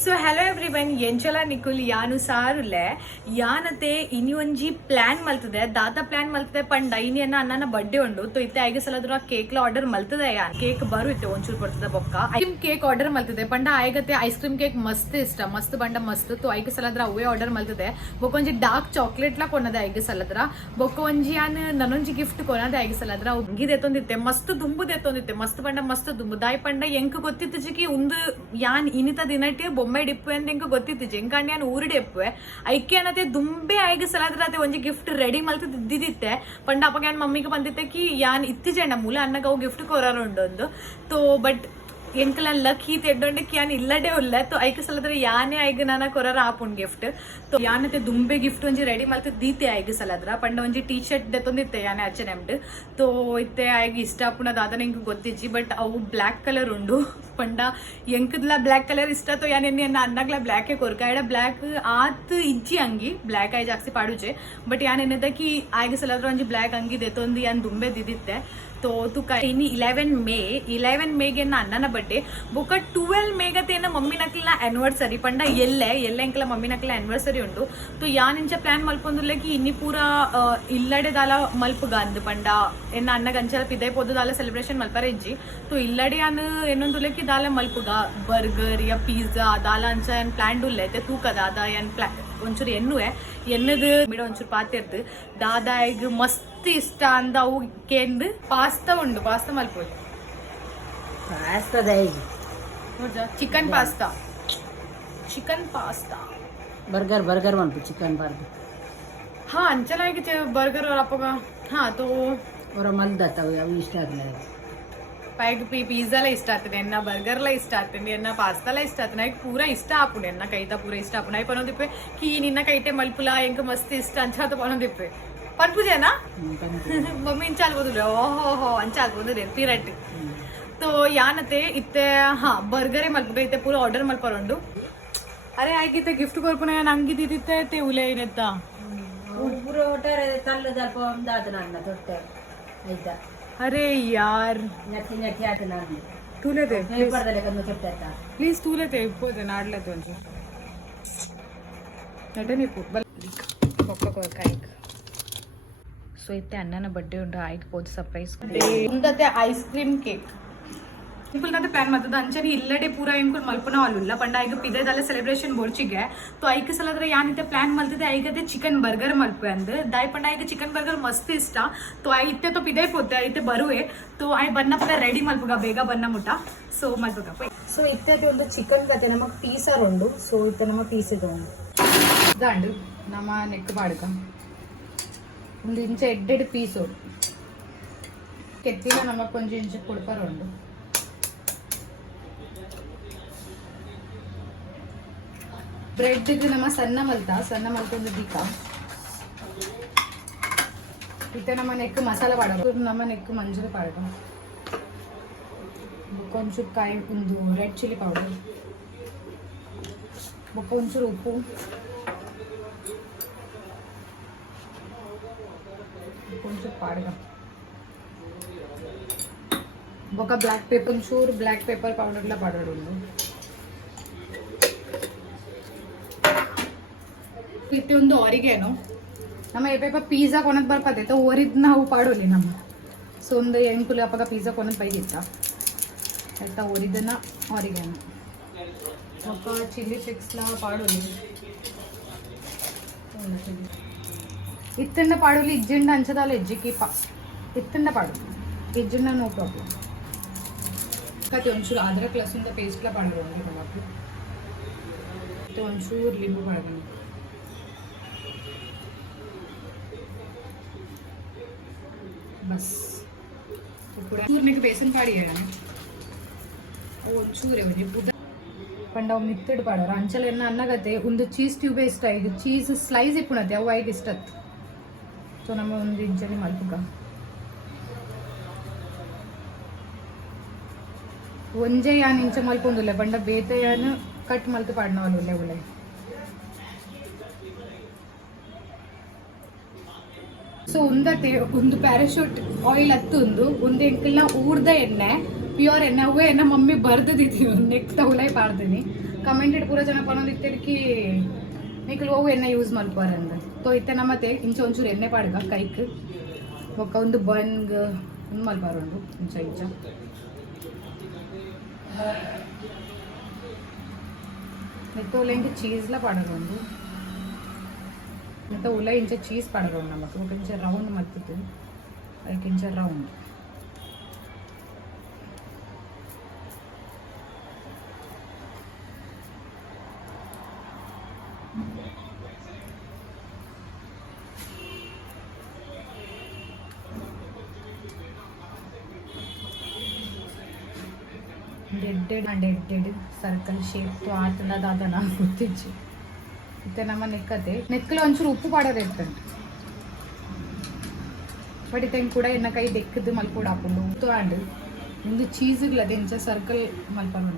So hello everyone ಎಂಚಲ ನಿಕುಲ್ ಯಾನು ಸಾರುಲೆ ಯಾನತೆ ಇನಿ ಒಂಜಿ ಪ್ಲಾನ್ ಮಲ್ತದೆ ದಾತ ಪ್ಲಾನ್ ಮಲ್ತದೆ ಪಂಡ ಇನಿಯನ್ನ ಅನ್ನನ ಬರ್ಡೇ ಉಂಡು ತೊ ಇತ್ತೆ ಐಗೆ ಸಲದ್ರ ಕೇಕ್ ಆರ್ಡರ್ ಮಲ್ತದೆ ಯಾನ್ ಕೇಕ್ ಬರು ಇತ್ತೆ ಒಂಚೂರು ಬರ್ತದೆ ಬೊಕ್ಕ ಐಮ್ ಕೇಕ್ ಆರ್ಡರ್ ಮಲ್ತದೆ ಪಂಡ ಆಯ್ಗತೆ ಐಸ್ ಕ್ರೀಮ್ ಕೇಕ್ ಮಸ್ತ್ ಇಷ್ಟ ಮಸ್ತ್ ಪಂಡ ಮಸ್ತ್ ತೊ ಐಗೆ ಸಲದ್ರ ಅವೇ ಆರ್ಡರ್ ಮಲ್ತದೆ ಬೊಕ್ಕ ಒಂಜಿ ಡಾರ್ಕ್ ಚಾಕ್ಲೇಟ್ ಲ ಕೊನದೆ ಐಗೆ ಸಲದ್ರ ಬೊಕ್ಕ ಒಂಜಿ ಯಾನ್ ನನೊಂಜಿ ಗಿಫ್ಟ್ ಕೊನದೆ ಐಗೆ ಸಲದ್ರ ಉಂಗಿದ್ ಎತ್ತೊಂದಿತ್ತೆ ಮಸ್ತ್ ದುಂಬುದ್ ಎತ್ತೊಂದಿತ್ತೆ ಮಸ್ತ್ ಪಂಡ ಮಸ್ತ್ ದುಂಬು ದಾಯ್ ಪಂಡ ಎಂಕ್ ಗೊತ್ತಿತ್ತು ಜಿಕಿ ಉಂದು ಯಾನ್ ಇನಿತ ದಿನಟೆ ಬೊಮ್ಮೆ ಡಿಪ್ಪು ಅಂತ ಎಂಕ ಗೊತ್ತಿತ್ತು ಎಂಕಂಡ್ ಯಾನ್ ಊರಿಡೆ ಎಪ್ಪುವೆ ಐಕೆ ಅನ್ನತೆ ದುಂಬೆ ಆಯ್ಗೆ ಸಲದ್ರ ಅತೆ ಒಂಜಿ ಗಿಫ್ಟ್ ರೆಡಿ ಮಲ್ತದ ಇದ್ದಿತ್ತೆ ಪಂಡ ಅಪ್ಪಗ ಯಾನ್ ಮಮ್ಮಿಗೆ ಬಂದಿತ್ತೆ ಕಿ ಯಾನ್ ಇತ್ತಿಜೆಂಡ ಮೂಲ ಅನ್ನಗ ಅವು ಗಿಫ್ಟ್ ಕೊರಾರು ಉಂಡೊಂದು ತೋ ಬಟ್ ಎಂಕಲ ಲಕ್ ಹೀತ್ ಎಡ್ಡೊಂಡಕ್ಕೆ ಯಾನ್ ಇಲ್ಲಡೆ ಉಲ್ಲ ತೋ ಐಕೆ ಸಲದ್ರ ಯಾನೇ ಐಗೆ ನಾನ ಕೊರಾರ ಆಪುಂಡ್ ಗಿಫ್ಟ್ ತೋ ಯಾನತೆ ದುಂಬೆ ಗಿಫ್ಟ್ ಒಂಜಿ ರೆಡಿ ಮಲ್ತದ ದೀತೆ ಐಗೆ ಸಲದ್ರ ಪಂಡ ಒಂಜಿ ಟೀ ಶರ್ಟ್ ದೆತ್ತೊಂದಿತ್ತೆ ಯಾನೆ ಅಚ್ಚನೆಮ್ಡ್ ತೋ ಇತ್ತೆ ಐಗೆ ಇಷ್ಟ ಆಪುಂಡ ದಾದನ ಎಂಕ್ ಗೊತ್ತಿಜ್ಜಿ ಬಟ್ ಅವು ಬ್ಲ್ಯಾಕ್ ಕಲರ್ ಉಂಡು ಪಂಡ ಎಂಕದ್ಲ ಬ್ಲ್ಯಾಕ್ ಕಲರ್ ಇಷ್ಟ ತೋ ಯಾನ್ ಎನ್ನ ಅನ್ನಗ್ಲ ಬ್ಲ್ಯಾಕೆ ಕೊರ್ಕ ಎಡ ಬ್ಲ್ಯಾಕ್ ಆತ್ ಇಜ್ಜಿ ಅಂಗಿ ಬ್ಲ್ಯಾಕ್ ಆಯ್ ಜಾಸ್ತಿ ಪಾಡುಜೆ ಬಟ್ ಯಾನ್ ಎನ್ನದಕಿ ಆಯ್ಗೆ ಸಲದ್ರ ಒಂಜಿ ಬ್ಲ್ಯಾಕ್ ಅಂಗಿ ದೆತ್ತೊಂದು ಯಾನ್ ದುಂಬೆ ದಿದಿತ್ತೆ तो तुका इनी 11 मेगे अन्नन बर्थडे बोक 12 मेगते मम्मी नकल एनिवर्सरी पंड एल्ले इंकल मम्मी नकल एनिवर्सरी उंडु तो यान इंच प्लान मल्पोंदुल्ले की इन्नी पूरा इल्लडे दाला मल्पुगा अंद पंड एन्न अन्न गंचल पिदे पोदु दाला सेलिब्रेशन मल्परे इज्जि तो इल्लडे यान एन्नोंदुल्ले की दाला मल्पुगा बर्गर या पिज्जा दाला अंच यान प्लान डुल्ले ते तूक दादा यान प्लान ಒಂಚೂರು ಎನ್ನದು ಬಿಡ ಒಂಚೂರು ಪಾತಿರ್ದು ದಾದಾಯಿಗೆ ಮಸ್ತ್ ಇಷ್ಟ ಅಂದ ಅವು ಕೇಂದು ಪಾಸ್ತಾ ಉಂಡು ಪಾಸ್ತಾ ಮಲ್ಪೋದು ಚಿಕನ್ ಪಾಸ್ತಾ ಬರ್ಗರ್ ಮಲ್ಪು ಚಿಕನ್ ಬರ್ಗರ್ ಹಾ ಅಂಚಲಾಗಿತ್ತೆ ಬರ್ಗರ್ ಅವ್ರ ಅಪ್ಪಗ ಹಾ ತೋ ಅವರ ಮಲ್ದತ್ತವು ಅವು ಇಷ್ಟ ಆಗಲಿಲ್ಲ ಪೈಗ್ पिज्जा इष्ट आते एन्ना बर्गर इष्ट आते एन्ना पास्ता इष्ट आते नाइक पूरा इष्ट आपुंडे एन्ना कईता पूरा इष्ट आपुंडे आई पनोदिप्पे की निन्न कईटे मल्पुला ಎಂಕ ಮಸ್ತ್ ಇಷ್ಟ ಅಂಚಾತ ಪನೋದಿಪ್ಪೆ ಪನ್ಪುಜೆನಾ ಮಮ್ಮಿ ಇಂಚಾಲ್ಬೋದುಲೆ ಓಹೋ ಅಂಚಾಲ್ಬೋದುಲೆ ಪಿರಟ್ तो यानते इत्ते हाँ बर्गर मल्पुगे इत्ते पूरा ऑर्डर मल्परोंडु अरे आयगिते गिफ्ट कोरपुना यान अंगी दिदित्ते ते उले इनेत्ता पूरा ऑर्डर तल्ल जल्प दादना अन्न ತೊಟ್ಟೆ ಆಯ್ತಾ अरे यार नक्की आते नाडी तूले दे पेपर दले कन्न चप्पता प्लीज तूले दे इप्पोदे नाडले तोंजु नटनी पु बक्क कोकाइक सो इत्ते अन्नನ बर्थडे ಉಂಡು ಆಯ್ಕೆ ಪೋದು ಸರ್ಪ್ರೈಸ್ ಉಂದತೆ ಐಸ್ ಕ್ರೀಮ್ ಕೇಕ್ ಸಿಂಪಲ್ ನಾತೆ ಪ್ಲಾನ್ ಮಾಡ್ತದ ಅಂಚನೆ ಇಲ್ಲಡೆ ಪೂರ ಎಂಕುಲ್ ಮಲ್ಪನ ಅಲ್ಲುಲ್ಲ ಪಂಡ ಐಗೆ ಪಿದೆದಲ್ಲ ಸೆಲೆಬ್ರೇಷನ್ ಬೋರ್ಚಿಗೆ तो ಐಕೆ ಸಲದ್ರ ಯಾನಿತೆ ಪ್ಲಾನ್ ಮಲ್ತಿದೆ ಐಗತೆ ಚಿಕನ್ ಬರ್ಗರ್ ಮಲ್ಪೆ ಅಂದ್ ದಾಯ್ ಪಂಡ ಐಗೆ ಚಿಕನ್ ಬರ್ಗರ್ ಮಸ್ತ್ ಇಷ್ಟ तो ಐ ಇತ್ತೆ तो ಪಿದೆ ಪೋತೆ ಐತೆ ಬರುವೆ तो ಐ ಬನ್ನ ಪುರ ರೆಡಿ ಮಲ್ಪುಗ ಬೇಗ ಬನ್ನ ಮುಟ ಸೊ ಮಲ್ಪುಗ ಸೊ ಇತ್ತೆ ಒಂದು ಚಿಕನ್ ಕತೆ ನಮಗೆ ಪೀಸರ್ ಉಂಡು ಸೊ ಇತ್ತೆ ನಮ್ಮ ಪೀಸ್ ಇದು ದಾಂಡು ನಮ್ಮ ನೆಕ್ ಪಾಡ್ಕ ಒಂದು ಇಂಚ ಎಡ್ಡೆಡ್ ಪೀಸು ಕೆತ್ತಿನ ನಮಗೆ ಕೊಂಚ ಇಂಚ ಕೊಡ್ಪಾರುಂಡು ಬ್ರೆಡ್ಗೆ ನಮ್ಮ ಸಣ್ಣ ಮಲ್ತೊಂದು ದೀಪ ಇತ್ತೆ ನಮ್ಮ ನೆಕ್ ಮಸಾಲ ಪಾಡೋದು ನಮ್ಮ ನೆಕ್ ಮಂಜೂರು ಪಾಡೋದು ಒಂಚೂರು ಕಾಯಿ ಒಂದು ರೆಡ್ ಚಿಲ್ಲಿ ಪೌಡರ್ ಒಂಚೂರು ಉಪ್ಪು కొంచెం పాడగా ఒక బ్లాక్ పేపర్ చూర్ బ్లాక్ పేపర్ పౌడర్లా పడడు ಇತ್ತೆ ಒಂದು ಆರಿಗೇನು ನಮ್ಮ ಏಪೇಪ ಪಿಜ್ಜಾ ಕೊನದ್ ಬರ್ಪತ್ತೆ ತೋ ಓರಿದ್ ನಾವು ಪಾಡೋಲಿ ನಮ್ಮ ಸೊ ಒಂದು ಎಂಕುಲು ಅಪ್ಪಗ ಪಿಜ್ಜಾ ಕೊನದ್ ಬೈದಿತ್ತ ಆಯ್ತಾ ಓರಿದನ್ನ ಆರಿಗೇನು ఒక ಚಿಲ್ಲಿ ಫ್ಲೇಕ್ಸ್ಲ ಪಾಡೋಲಿ ಇತ್ತಂಡ ಪಾಡೋಲಿ ಇಜ್ಜಿಂಡ ಅಂಚದಾಲ ಇಜ್ಜಿಕ್ಕಿ ಇತ್ತಂಡ ಪಾಡು ಇಜ್ಜಿಂಡ ನೋ ಪ್ರಾಬ್ಲಮ್ ಕತೆ ಒಂಚೂರು ಅದ್ರಕ್ ಲಸೂನ್ದ ಪೇಸ್ಟ್ಲ ಪಾಡೋದು ಕಬಾಬ್ ಮತ್ತೆ ಒಂಚೂರು ಲಿಂಬು ಪಾಡೋದು बस चूरने बेसन पाड़ी ಒಂಚೂರೇ ಪಂಡ ಮಿತ್ತಿಡ್ ಪಾಡೋರ ಅಂಚಲ ಎನ್ನ ಅನ್ನಗತ್ತೆ ಒಂದು ಚೀಸ್ ಟ್ಯೂಬೇ ಇಷ್ಟ ಈಗ ಚೀಸ್ ಸ್ಲೈಸ್ ಇಪ್ಪುಣತೆ ಅವು ಐಗೆ ಇಷ್ಟತ್ ಸೊ ನಮ್ಮ ಒಂದು ಇಂಚಲಿ ಮಲ್ಪುಗ ಒಂಜೆ ಯಾನ್ ಇಂಚ ಮಲ್ಪೊಂದುಲ್ಲೆ ಪಂಡ ಬೇತೆ ಯಾನ್ ಕಟ್ ಮಲ್ತು ಪಾಡ್ನವಲ್ಲ ಒಳ್ಳೆ ಒಳ್ಳೆ ಸೊ ಉಂದತೆ ಒಂದು ಪ್ಯಾರಾಶೂಟ್ ಆಯಿಲ್ ಹತ್ತೊಂದು ಒಂದು ಎಂಕಲ್ನ ಊರ್ದ ಎಣ್ಣೆ ಪ್ಯೂರ್ ಎಣ್ಣೆ ಅವೇ ನಮ್ಮ ಮಮ್ಮಿ ಬರ್ದಿದ್ದೀವಿ ನೆಕ್ ತಗೊಳೈ ಪಾಡ್ತೀನಿ ಕಮೆಂಟೆಡ್ ಪೂರ ಜನ ಪನ್ನೊಂದಿತ್ತೇಳಿಕಿ ನಿಖಿಲ್ ಹೋಗು ಎಣ್ಣೆ ಯೂಸ್ ಮಲ್ಪಾರ ಅಂದ ತೋ ಇತ್ತೆ ನಮ್ಮತ್ತೆ ಇಂಚ ಒಂಚೂರು ಎಣ್ಣೆ ಪಾಡ್ಗ ಕೈಕ್ ಬೊಕ್ಕ ಒಂದು ಬನ್ಗ್ ಒಂದು ಮಲ್ಪಾರ ಉಂಡು ಇಂಚ ಇಂಚ ನೆತ್ತ ಉಲ್ಲ ಇಂಚ ಚೀಸ್ಲ ಪಾಡಗ ಉಂಡು ನೆತ್ತ ಉಲ್ಲ ಇಂಚ ಚೀಸ್ ಪಾಡಗ ಉಂಡು ನಮ್ಮಕ್ಕೆ ఒక ಇಂಚ ರೌಂಡ್ ಮಲ್ತಿತ್ತು ಅದಕ್ಕೆ ಇಂಚ ರೌಂಡ್ ಡೆಡ್ ಸರ್ಕಲ್ ಶೇಪ್ ಆತನ ದಾದನ ಗೊತ್ತಿಚ್ಚು ಮತ್ತೆ ನಮ್ಮ ನೆಕ್ಕತೆ ನೆಕ್ಕಲು ಒಂಚೂರು ಉಪ್ಪು ಪಾಡೋದು ಇರ್ತಂತೆ ಬಟ್ ಇತ್ತ ಕೂಡ ಎನ್ನ ಕೈ ದೆಕ್ಕದು ಮಲ್ಪೋಡು ಹಾಕೊಂಡು ಉತ್ತು ಆಂಡ್ ಒಂದು ಚೀಸ್ಗಳದೆ ಇಂಚ ಸರ್ಕಲ್ ಮಲ್ಪನು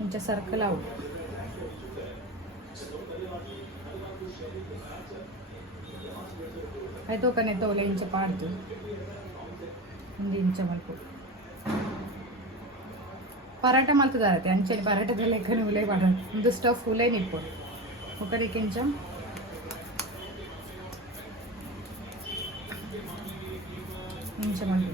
ಇಂಚ ಸರ್ಕಲ್ ಅವು ಆಯ್ತು ಕನೆ ತೋಲೆ ಇಂಚ ಪಾಡ್ದು ಒಂದು ಇಂಚ ಮಲ್ಪು ಪರಾಟ ಮಲ್ತದಾರತ್ತೆ ಅಂಚೆ ಪರಾಟದ ಲೆಕ್ಕನೆ ಉಲೇ ಪಾಡ ಒಂದು ಸ್ಟಫ್ ಉಲೇ ನಿಪ್ಪು ఒకరికి ఇంచం ఇంచమండి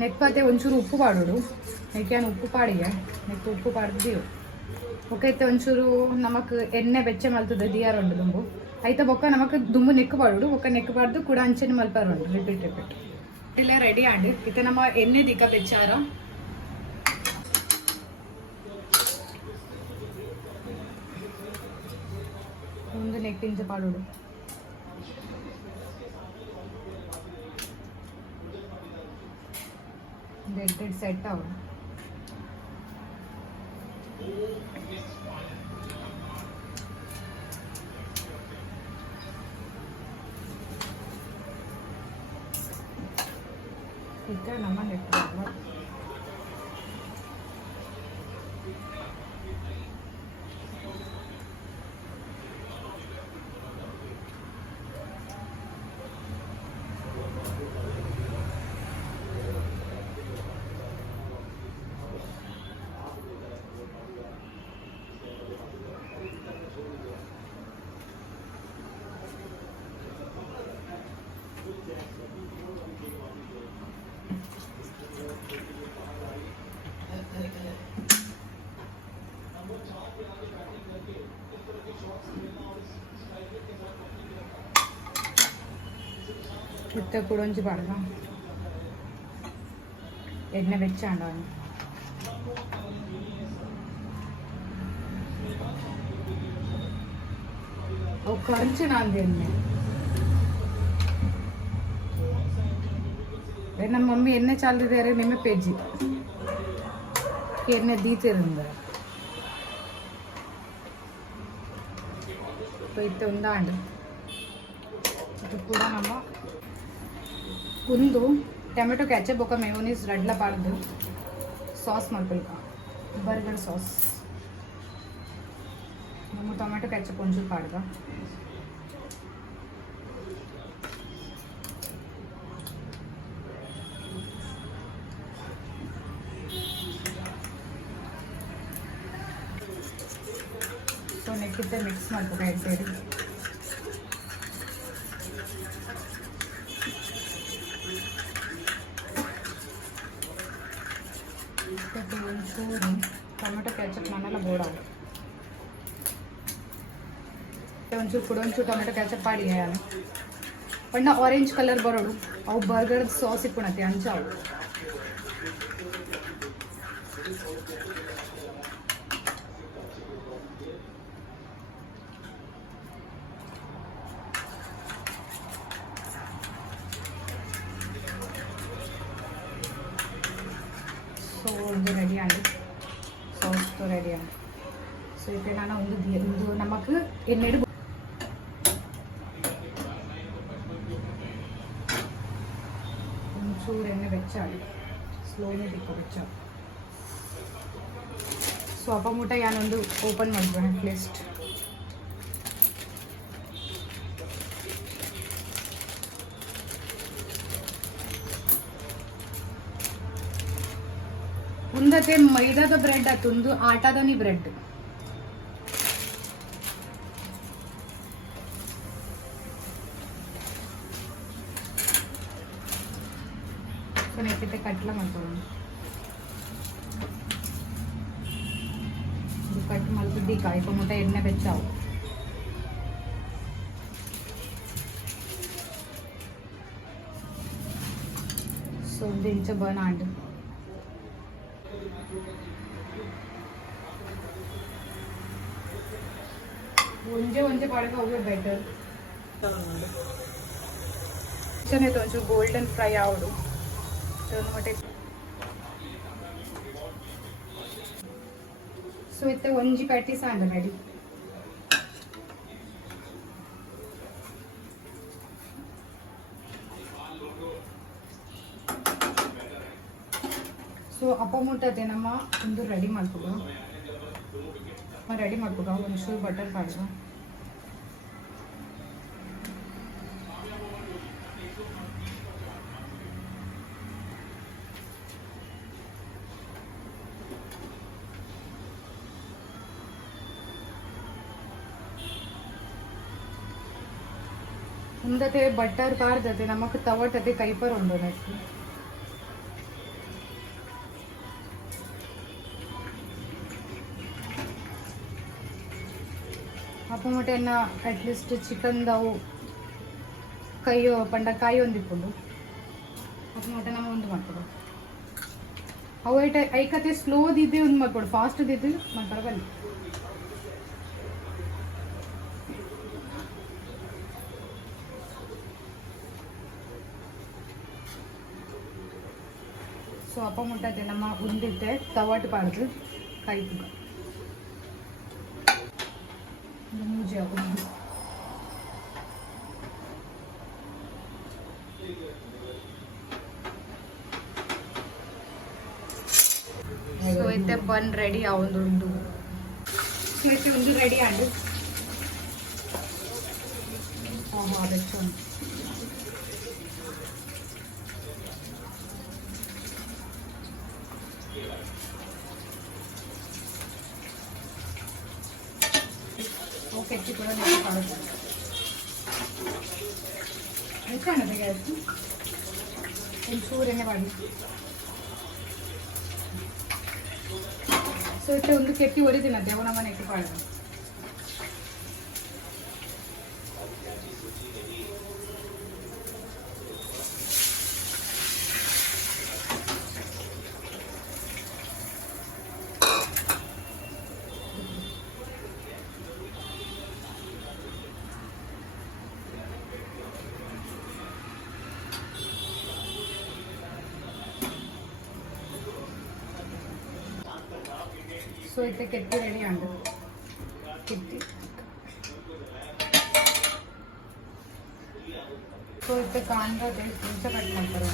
ನೆಕ್ಕತೆ ಒಂಚೂರು ಉಪ್ಪು ಪಾಡೋಡು ನೆಕ್ಕಾನು ಉಪ್ಪು ಪಾಡಿಯ ನೆಕ್ಕು ಉಪ್ಪು ಪಾಡ್ದಿಯೋ ಒಕ್ಕೈತೆ ಒಂಚೂರು ನಮಕ್ ಎಣ್ಣೆ ಬೆಚ್ಚ ಮಲ್ತದ ದಿಯಾರುಂಡು ದುಂಬು ಐತೆ ಬೊಕ್ಕ ನಮಕ್ ದುಂಬು ನೆಕ್ಕು ಪಾಡೋಡು ಒಕ್ಕ ನೆಕ್ಕು ಪಾಡ್ದು ಕೂಡ ಅಂಚೆನೆ ಮಲ್ಪಾರುಂಡು ರಿಪೀಟ್ ಇಲ್ಲ ರೆಡಿ ಆಂಡ್ ಇತ್ತೆ ನಮ್ಮ ಎಣ್ಣೆ ದಿಕ್ಕ ಬೆಚ್ಚಾರ ಒಂದು ನೆಕ್ಕಿಂಚ ಪಾಡೋಡು ಡೆಡ್ ಸೆಟ್ ಅವ ಈಗ ನಮ್ಮ ನೆಟ್ಟು ಇತ್ತ ಕುಡೊಂಚಿ ಪಾಡ್ಗ ಎಣ್ಣೆ ಬೆಚ್ಚಾಂಡ ಅವು ಖರ್ಚು ನಾಂದು ಎಣ್ಣೆ ನಮ್ಮ ಮಮ್ಮಿ ಎಣ್ಣೆ ಚಾಲ್ದಿದ್ದಾರೆ ನಿಮ್ಮೆ ಪೇಜಿ ಎಣ್ಣೆ ದೀತಿರುಂದ ಇತ್ತ ಉಂದಾಂಡು ಇದು ಕೂಡ ನಮ್ಮ ಒಂದು ಟೊಮೆಟೊ ಕ್ಯಾಚಪ್ ఒక ಮೇಯೋನೀಸ್ ರಡ್ಲ ಪಾಡ್ದು ಸಾಸ್ ಮಾಡ್ಬೇಕು ಬರ್ಗರ್ ಸಾಸ್ ನಮ್ಮ ಟೊಮೆಟೊ ಕ್ಯಾಚಪ್ ಒಂಚೂರು ಪಾಡ್ದ ಸೊ ನೆಕ್ಕಿತ್ತೆ ಮಿಕ್ಸ್ ಮಾಡ್ಬೇಕು ಎರಡು ಸೇರಿ ಒಂಚೂರು ಟೊಮೆಟೊ ಕ್ಯಾಚಪ್ ನಾನೆಲ್ಲ ಬೋಡಾವು ಒಂಚೂರು ಕೂಡ ಒಂಚೂರು ಟೊಮೆಟೊ ಕ್ಯಾಚಪ್ ಪಾಡಿ ಪಣ್ಣ ಆರೆಂಜ್ ಕಲರ್ ಬರೋಡು ಅವು ಬರ್ಗರ್ ಸಾಸ್ ಇಪ್ಪುಣತೆ ಅಂಚಾವು ಸೊ ಒಂದು ರೆಡಿ ಆಗಿ ಸಾಸ್ ರೆಡಿ ಆಗಿ ಸೊ ಇತ್ತೆ ನಾನು ಒಂದು ನಮಕ್ ಎಣ್ಣೆಡು ಒಂಚೂರು ಎಣ್ಣೆ ಬೆಚ್ಚಾಡಿ ಸ್ಲೋಲಿ ದಿಕ್ಕು ಬೆಚ್ಚಾಡಿ ಸೊ ಅಪ್ಪ ಮೂಟ ಯಾನೊಂದು ಓಪನ್ ಮಾಡ್ಬೇಡ ಅಟ್ಲೀಸ್ಟ್ ಉಂದತೆ ಮೈದಾದ ಬ್ರೆಡ್ ಆತುಂದು ಆಟಾದನಿ ಬ್ರೆಡ್. ಕೊನೆಕೈತೆ ಕಟ್ಲ ಮಾಡ್ಕೊಳ್ಳೋಣ. ಇದು ಕಟ್ ಮಾಡ್ತಿದ್ದಿ ಕಾಯ್ಕೊಂಬಿಟ್ಟ ಎಣ್ಣೆ ಬೆಚ್ಚಾವು. ಸೊ ದಿಂಚ ಬನಾಂಡ್ ಒಂದೇ ಪಾಡಕ್ಕೆ ಹೋಗಿ ಬೆಟರ್. ಚೆನ್ನಾಗಿತ್ತು ಒಂಚೂರು ಗೋಲ್ಡನ್ ಫ್ರೈ ಆವಡು ಟೊಮೊಟೊ. ಸೊ ಇತ್ತೆ ಒಂಜಿ ಕಟ್ಟಿ ಸಾಂದ ರೆಡಿ. ಸೊ ಅಪ್ಪ ಮುಟ್ಟತೆ ನಮ್ಮ ಒಂದು ರೆಡಿ ಮಾಡ್ಕೊಡು. ಒಂಚೂರು ಬಟರ್ ಪಾಡು. ಮುಂದತೆ ಬಟರ್ ಪಾರ್ದತೆ ನಮಕ್ ತವಟತೆ ಕೈಪರ್ ಉಂಡೋನಕ್ಕೆ. ಅಪ್ಪ ಮಟೆನ್ನ ಅಟ್ಲೀಸ್ಟ್ ಚಿಕನ್ ದವು ಕೈ ಪಂಡ ಕಾಯಿ ಒಂದಿಪ್ಪುಂಡು ಅಪ್ಪ ಮಟ ನಮ್ಮ ಒಂದು ಮಾಡ್ಕೊಡು. ಅವು ಐಕತೆ ಸ್ಲೋದಿದ್ದೆ ಒಂದು ಮಾಡ್ಕೊಡು, ಫಾಸ್ಟ್ದಿದ್ದು ಮಾಡ್ತಾರೆ ಬನ್ನಿ. ಸೊ ಅಪ್ಪ ಮುಟ್ಟತೆ ನಮ್ಮ ಉಂದಿತ್ತೆ ತವಾಟು ಪಾಡ್ದು ಕೈ ಪುಗ ಮೂಜಿ ಆಗೋದು. ಸೊ ಇತ್ತೆ ಬನ್ ರೆಡಿ ಆವೊಂದುಂಡು. ಸೊ ಇತ್ತೆ ಒಂದು ರೆಡಿ ಆಂಡು ಅದಕ್ಕೆ ಕೆಚ್ಚಿ ಕೂಡ ನೀವು ಕಾಣುತ್ತೆ. ಎಷ್ಟು ಗ್ಯಾಸ್ ಒಂಚೂರು ಎಣ್ಣೆ ಮಾಡಿ. ಸೊ ಇಟ್ಟೆ ಒಂದು ಕೆಟ್ಟಿ ಹೊಡಿತೀನಂತೆ ಅವನ ಮನೆ ಎಟ್ಟಿ ಪಾಡ. ಸೊ ಇತ್ತೆ ಕೆತ್ತಿ ರೆಡಿ ಆಂಡು ಕೆತ್ತಿ. ಸೊ ಇತ್ತೆ ಕಾಂಡ ಇಂಚ ಕಟ್ ಮಾಡ್ತಾರೆ.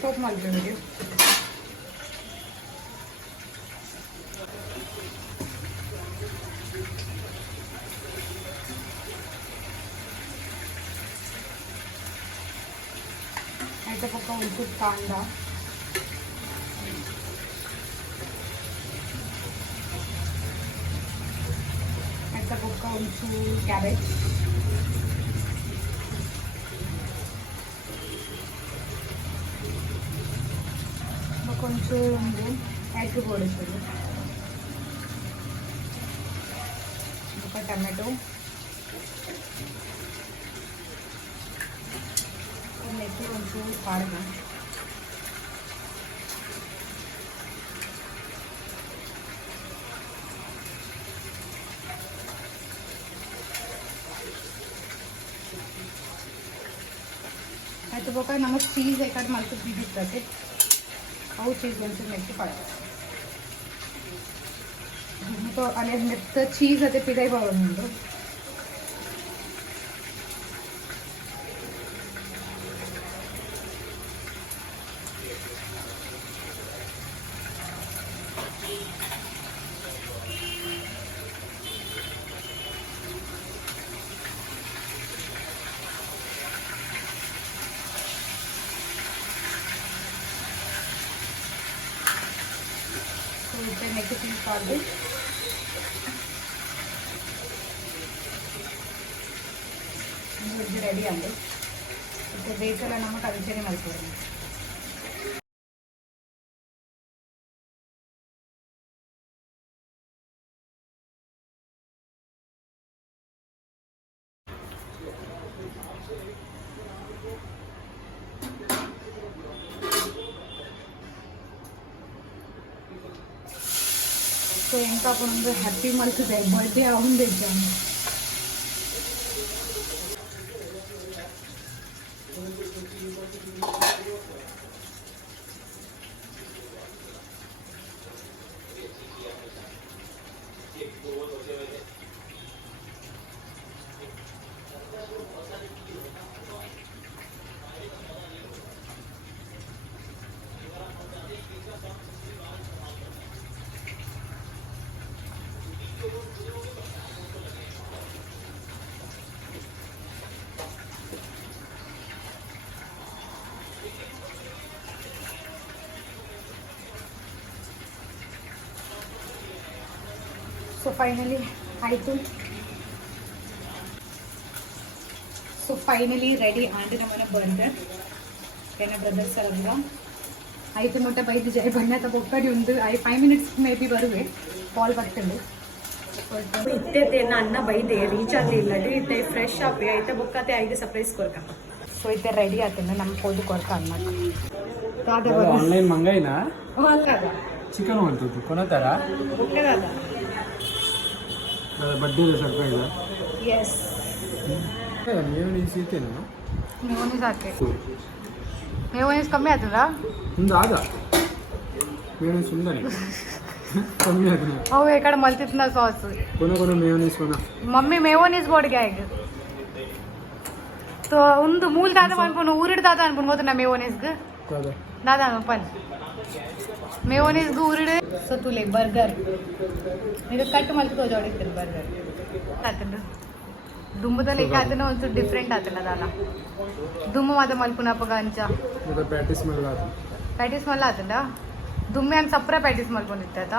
ಸ್ಟಾಪ್ ಮಾಡ್ತೀವಿ. ಆಯ್ತಾ ಪಕ್ಕ ಒಂದು ಕಾಂಡ, ಆಯ್ತಾ ಪಕ್ಕ ಒಂಚೂರು ಕ್ಯಾಬೇಜ್, కొంచెం ఎగ్ పొడిస్తుంది, ఒక టమాటో, నెక్స్ట్ కొంచెం కారం, అయితే ఒక నమక్ చీజ్ ఎక్కడ మళ్ళీ బిగిస్తుంది. ಅವು ಚೀಸ್ ಒಂದು ನೆಟ್ಟು ಪಾಡ ಮತ್ತು ಅಲ್ಲಿ ಮೆತ್ತ ಚೀಸ್ ಅದೇ ಪಿದೈ ಬರೋದು నెక్స్ట్ తీసుకోవాలి ఇది రెడీ అండి ఇప్పుడు ಬೇಸಲ ನಮಗೆ ಕಲಿಚೇನೆ ಮಾಡ್ತೀವಿ సో ఇంకా కొంచెం హ్యాపీ మల్తుంది బర్త్డే అవుంది ఎగ్జామ్ ಸೊ ಫೈನಲಿ ಆಯಿತು ಸೊ ಫೈನಲಿ ರೆಡಿ ಆಂಟಿ ನಮ್ಮನೆ ಬರ್ತ್ಡೇ ಏನ ಬ್ರದರ್ಸ್ ಎಲ್ಲ ಆಯಿತು ಮೊಟ್ಟ ಬೈದು ಜೈ ಬಣ್ಣ ತಗೊಕ್ಕಡಿ ಒಂದು 5 ಮಿನಿಟ್ಸ್ ಮೇ ಬಿ ಬರುವೆ ಕಾಲ್ ಬರ್ತಂಡು ಇತ್ತೆ ಅನ್ನ ಬೈದೆ ರೀಚ್ ಆಗಲಿಲ್ಲ ಇತ್ತೆ ಫ್ರೆಶ್ ಆಪಿ ಆಯ್ತಾ ಬುಕ್ಕತೆ ಐದು ಸರ್ಪ್ರೈಸ್ ಕೊರ್ಕ ಸೊ ಇತ್ತೆ ರೆಡಿ ಆತಂಡ ನಮ್ಮ ಕೋದು ಕೊರ್ಕ ಅನ್ನ ಆನ್ಲೈನ್ ಮಂಗೈನಾ ಚಿಕನ್ ಮಾಡ್ತಿದ್ದು ಕೊನತಾರ ಬಡ್ಡಿ ಸರ್ಪ್ರೈಸ್ ಎಸ್ ಮೇಯೋನೀಸ್ ಇತ್ತೇನು ಮೇಯೋನೀಸ್ ಹಾಕಿ ಮೇಯೋನೀಸ್ ಕಮ್ಮಿ ಆಗ್ತದಾ ಒಂದು ಆದ ಮೇಯೋನೀಸ್ ఉందని ಕಮ್ಮಿ ಆಗ್ತದೆ ಅವು ಈ ಕಡೆ ಮಲ್ತಿದ್ನ ಸಾಸ್ ಕೊನೆ ಮೇಯೋನೀಸ್ ಮಮ್ಮಿ ಮೇಯೋನೀಸ್ ಬೋರ್ಡ್ಗೆ ಆಗಿ तो ಒಂದು ಮೂಲ ದಾದ ಅನ್ಕೊಂಡು ಊರಿಡ ದಾದ ಅನ್ಕೊಂಡು ಹೋದ ಮೇಯೋನೀಸ್ಗೆ ದಾದ ಅನ್ಪನ್ ಮೇಯೋನೀಸ್ಗೆ ಊರಿಡ ಸೊ ತುಲೆ ಬರ್ಗರ್ ಇದು ಕಟ್ ಮಲ್ತು ಜೋಡಿರ್ತೀರಿ ಬರ್ಗರ್ ಆತಂಡು ದುಂಬದಲ್ಲಿ ಈಗ ಅದನ್ನ ಒಂಚೂರು ಡಿಫ್ರೆಂಟ್ ಆತಲ್ಲ ದಾಲ ದುಮ್ಮ ಮಾದ ಮಲ್ಪುನಪ್ಪಗ ಅಂಚ ಪ್ಯಾಟಿಸ್ ಮಲ್ಲ ಆತಂಡ ದುಮ್ಮೆ ಅಂತ ಸಪ್ರ ಪ್ಯಾಟಿಸ್ ಮಲ್ಕೊಂಡಿತ್ತ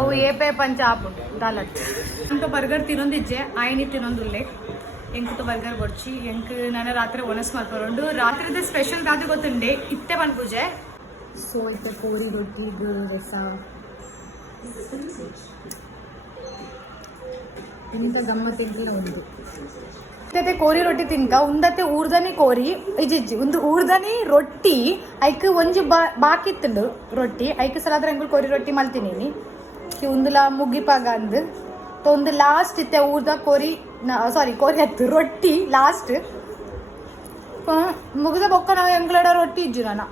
ಅವು ಏಪೆ ಪಂಚ ಆಪು ದಾಲಟ್ ಅಂತ ಬರ್ಗರ್ ತಿನ್ನೊಂದಿಜ್ಜೆ ಆಯ್ನಿ ತಿನ್ನೊಂದುಲ್ಲೆ ಎಂಕುತ ಬರ್ಗರ್ ಬೊಡ್ಚಿ ಎಂಕ್ ನಾನು ರಾತ್ರಿ ಒಣಸ್ ಮಾಡ್ಕೊಂಡು ರಾತ್ರಿದ ಸ್ಪೆಷಲ್ ಗಾದೆ ಗೊತ್ತುಂಡೆ ಇತ್ತೆ ಬಂದ್ಪೂಜೆ ಸೊ ಇತ್ತೆ ಕೋರಿ ರೊಟ್ಟಿದು ರಸ ಇಂಥ ಗಮ್ಮತ್ತು ಇಂಟಿಲ್ಲ ಒಂದು ಮತ್ತೆ ಕೋರಿ ರೊಟ್ಟಿ ತಿನ್ಕ ಉಂದತ್ತೆ ಊರ್ದನಿ ಕೋರಿ ಇಜ್ಜಿ ಒಂದು ಊರ್ದನಿ ರೊಟ್ಟಿ ಐಕ್ ಒಂಜಿ ಬಾಕಿತ್ತುಂಡು ರೊಟ್ಟಿ ಐಕ್ ಸಲಾದ್ರ ಎಂಕುಲು ಕೋರಿ ರೊಟ್ಟಿ ಮಲ್ತೀನಿ ಉಂದುಲ ಮುಗ್ಗಿಪಾಗ ಅಂದು ಒಂದು ಲಾಸ್ಟ್ ಇತ್ತೆ ಊರ್ದ ಕೋರಿ ಸಾರಿ ಕೋರಿ ಹತ್ತು ರೊಟ್ಟಿ ಲಾಸ್ಟ್ ಮುಗಿದ ಬೊಕ್ಕ ನಾವು ಎಂಗ್ಲಡ ರೊಟ್ಟಿ ಇಜ್ಜು ನಾನು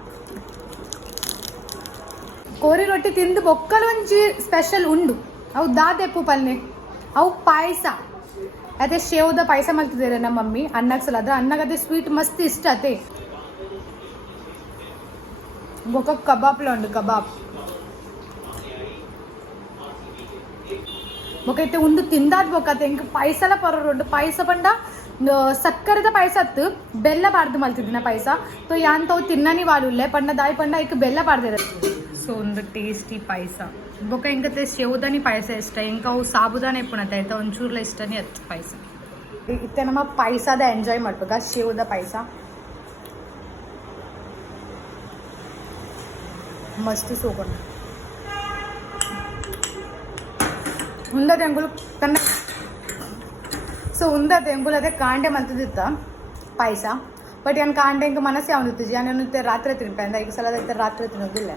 ಕೋರಿ ರೊಟ್ಟಿ ತಿಂದು ಬೊಕ್ಕಲು ಒಂಜಿ ಸ್ಪೆಷಲ್ ಉಂಡು ಅವು ದಾದೆಪ್ಪು ಪಲ್ಲೆ ಅವು ಪಾಯಸ ಅದೇ ಶೇವ್ದ ಪಾಯಸ ಮಾಡ್ತಿದ್ದಾರೆ ನಮ್ಮ ಮಮ್ಮಿ ಅನ್ನಕ್ಕೆ ಸಲ ಅದ ಅನ್ನಕ್ಕೆ ಅದೇ ಸ್ವೀಟ್ ಮಸ್ತ್ ಇಷ್ಟ ಅದೇ ಬೊಕ್ಕ ಕಬಾಬ್ಲ ಉಂಡು ಕಬಾಬ್ ಬೊಕೈತೆ ಉಂಡು ತಿಂದಾದ ಬೊಕ್ಕತ್ತೆ ಹೆಂಗೆ ಪಾಯಸಲ ಪರೋಡು ಪಾಯಸ ಪಂಡ ಸಕ್ಕರೆದ ಪಾಯಸ ಹತ್ತು ಬೆಲ್ಲ ಬಾರ್ದು ಮಲ್ತಿದ್ದಿನ ಪಾಯಸ ತೋ ಯಾಂತವು ತಿನ್ನನಿ ವಾಲುಲ್ಲೆ ಪಂಡ ದಾಯಿ ಪಂಡ ಐಕ್ ಬೆಲ್ಲ ಬಾರ್ದಿರ ಸೊ ಒಂದು ಟೇಸ್ಟಿ ಪಾಯಸ ಬೊಕ ಹೆಂಗತ್ತೆ ಶೇವ್ದಾನಿ ಪಾಯಸ ಇಷ್ಟ ಹೆಂಗೆ ಅವು ಸಾಬುದಾನ ಎಪ್ಪುಣತ್ತೆ ಆಯ್ತಾ ಒಂಚೂರ್ಲ ಇಷ್ಟನೇ ಹತ್ತು ಪಾಯಸ ಇತ್ತೆ ನಮ್ಮ ಪಾಯಸದ ಎಂಜಾಯ್ ಮಾಡ್ಬೇಕ ಶೇವ್ದ ಪಾಯಸ ಮಸ್ತ್ ಸೋಗೋಣ ಉಂದದ ಎಂಗುಲು ಕನ್ನ ಸೊ ಉಂದದ ಎಂಗುಲು ಅದೇ ಕಾಂಡೆ ಮಲ್ತದಿತ್ತ ಪಾಯಸ ಬಟ್ ಏನು ಕಾಂಡೆ ಹೆಂಗೆ ಮನಸ್ಸು ಯಾವ್ದಿತ್ತು ನಾನು ರಾತ್ರಿ ತಿನ್ಪೆ ಅಂದ್ರೆ ಈಗ ಸಲ ರಾತ್ರಿ ತಿನ್ನೋದಿಲ್ಲ